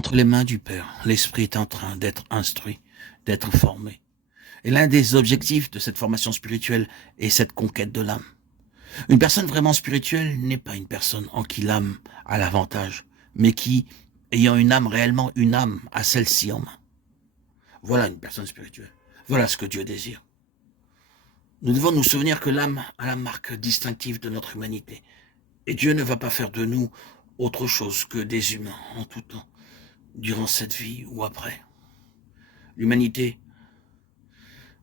Entre les mains du Père, l'Esprit est en train d'être instruit, d'être formé. Et l'un des objectifs de cette formation spirituelle est cette conquête de l'âme. Une personne vraiment spirituelle n'est pas une personne en qui l'âme a l'avantage, mais qui, ayant une âme réellement, une âme a celle-ci en main. Voilà une personne spirituelle. Voilà ce que Dieu désire. Nous devons nous souvenir que l'âme a la marque distinctive de notre humanité. Et Dieu ne va pas faire de nous autre chose que des humains en tout temps, durant cette vie ou après. L'humanité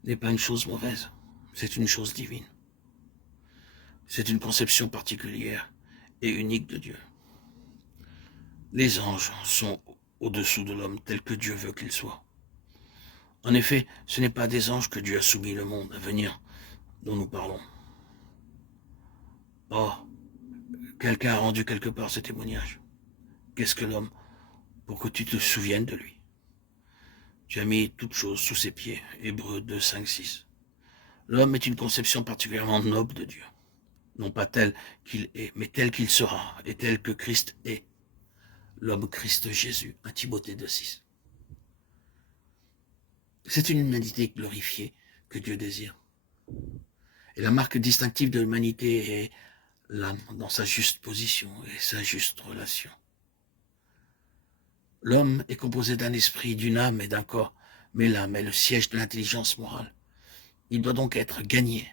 n'est pas une chose mauvaise, c'est une chose divine. C'est une conception particulière et unique de Dieu. Les anges sont au-dessous de l'homme tel que Dieu veut qu'ils soient. En effet, ce n'est pas à des anges que Dieu a soumis le monde à venir dont nous parlons. Oh, quelqu'un a rendu quelque part ce témoignage. Qu'est-ce que l'homme pour que tu te souviennes de lui? Tu as mis toutes choses sous ses pieds. Hébreux 2, 5, 6. L'homme est une conception particulièrement noble de Dieu. Non pas tel qu'il est, mais tel qu'il sera, et tel que Christ est. L'homme Christ Jésus, 1 Timothée 2, 6. C'est une humanité glorifiée que Dieu désire. Et la marque distinctive de l'humanité est l'âme dans sa juste position et sa juste relation. L'homme est composé d'un esprit, d'une âme et d'un corps, mais l'âme est le siège de l'intelligence morale. Il doit donc être gagné.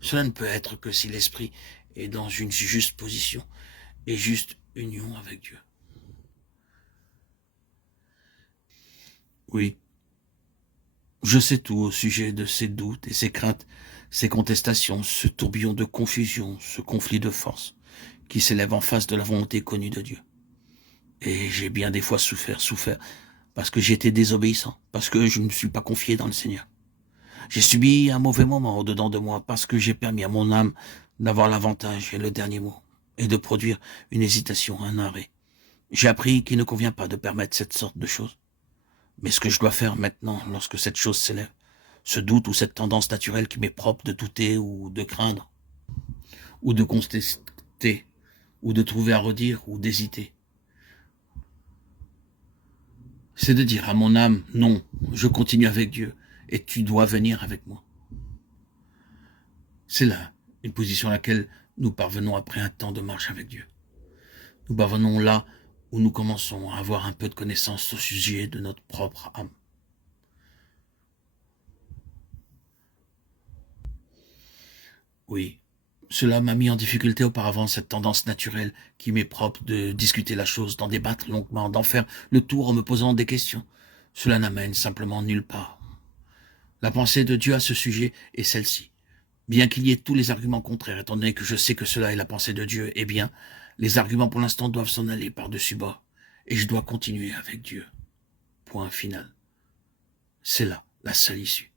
Cela ne peut être que si l'esprit est dans une juste position et juste union avec Dieu. Oui, je sais tout au sujet de ces doutes et ces craintes, ces contestations, ce tourbillon de confusion, ce conflit de force qui s'élève en face de la volonté connue de Dieu. Et j'ai bien des fois souffert, parce que j'étais désobéissant, parce que je ne me suis pas confié dans le Seigneur. J'ai subi un mauvais moment au-dedans de moi, parce que j'ai permis à mon âme d'avoir l'avantage et le dernier mot, et de produire une hésitation, un arrêt. J'ai appris qu'il ne convient pas de permettre cette sorte de choses. Mais ce que je dois faire maintenant, lorsque cette chose s'élève, ce doute ou cette tendance naturelle qui m'est propre de douter ou de craindre, ou de contester, ou de trouver à redire, ou d'hésiter, c'est de dire à mon âme, non, je continue avec Dieu, et tu dois venir avec moi. C'est là une position à laquelle nous parvenons après un temps de marche avec Dieu. Nous parvenons là où nous commençons à avoir un peu de connaissance au sujet de notre propre âme. Oui, cela m'a mis en difficulté auparavant, cette tendance naturelle qui m'est propre de discuter la chose, d'en débattre longuement, d'en faire le tour en me posant des questions. Cela n'amène simplement nulle part. La pensée de Dieu à ce sujet est celle-ci. Bien qu'il y ait tous les arguments contraires, étant donné que je sais que cela est la pensée de Dieu, eh bien, les arguments pour l'instant doivent s'en aller par-dessus bas. Et je dois continuer avec Dieu. Point final. C'est là la seule issue.